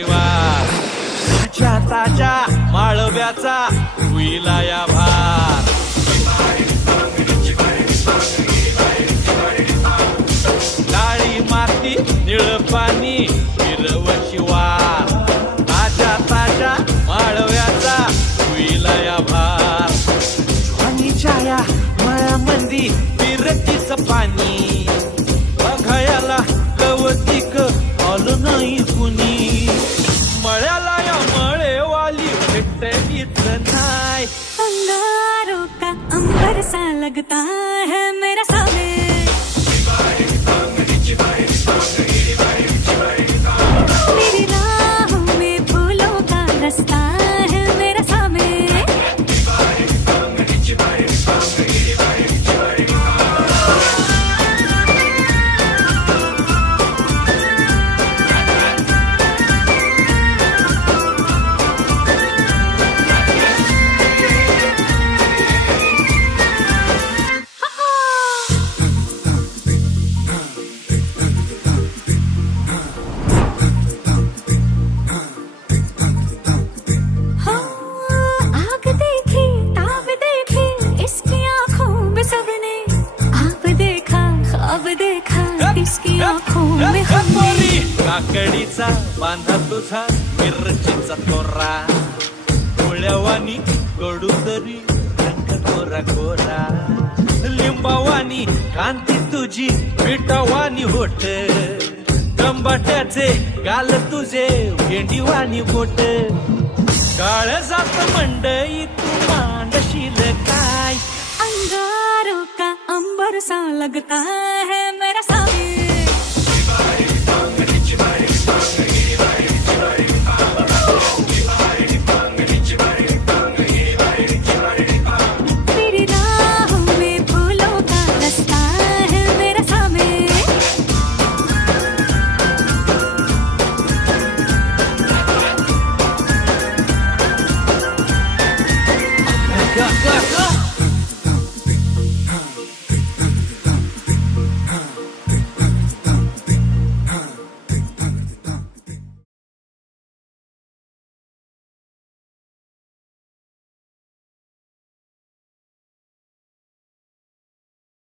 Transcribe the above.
शिवार ताज्या ताज्या माळव्याचा होईला या भार काळी माती निळ पाणी हिरव शिवार ताज्या ताज्या माळव्याचा होईला या भार पाणीच्या या मळ्यामंदी विरतीच पाणी बघायला कवतिक आलं नाही कुणी मळ्याला या मळेवाली भेटलीच नाही अंगारों का अंबर सा लगता है मेरा सामे मेरी राहों में फूलों का रास्ता है मेरा सामे आग देखी ताब देखी इसकी आंखों में सबने आप देखा ख्वाब देखा इसकी आंखों में हमने काकडीचा बांधा तुझा मिरचीचा तोरा डोळ्यावानी कडू तरी रंग कोरा कोरा लिंबावानी कांती तुझी मिठावानी होट टंबाट्याचे गाल तुझे भेंडीवानी बोट काळ जात मंडई तू मांडशील काय अंगारों का अंबर सा लगता है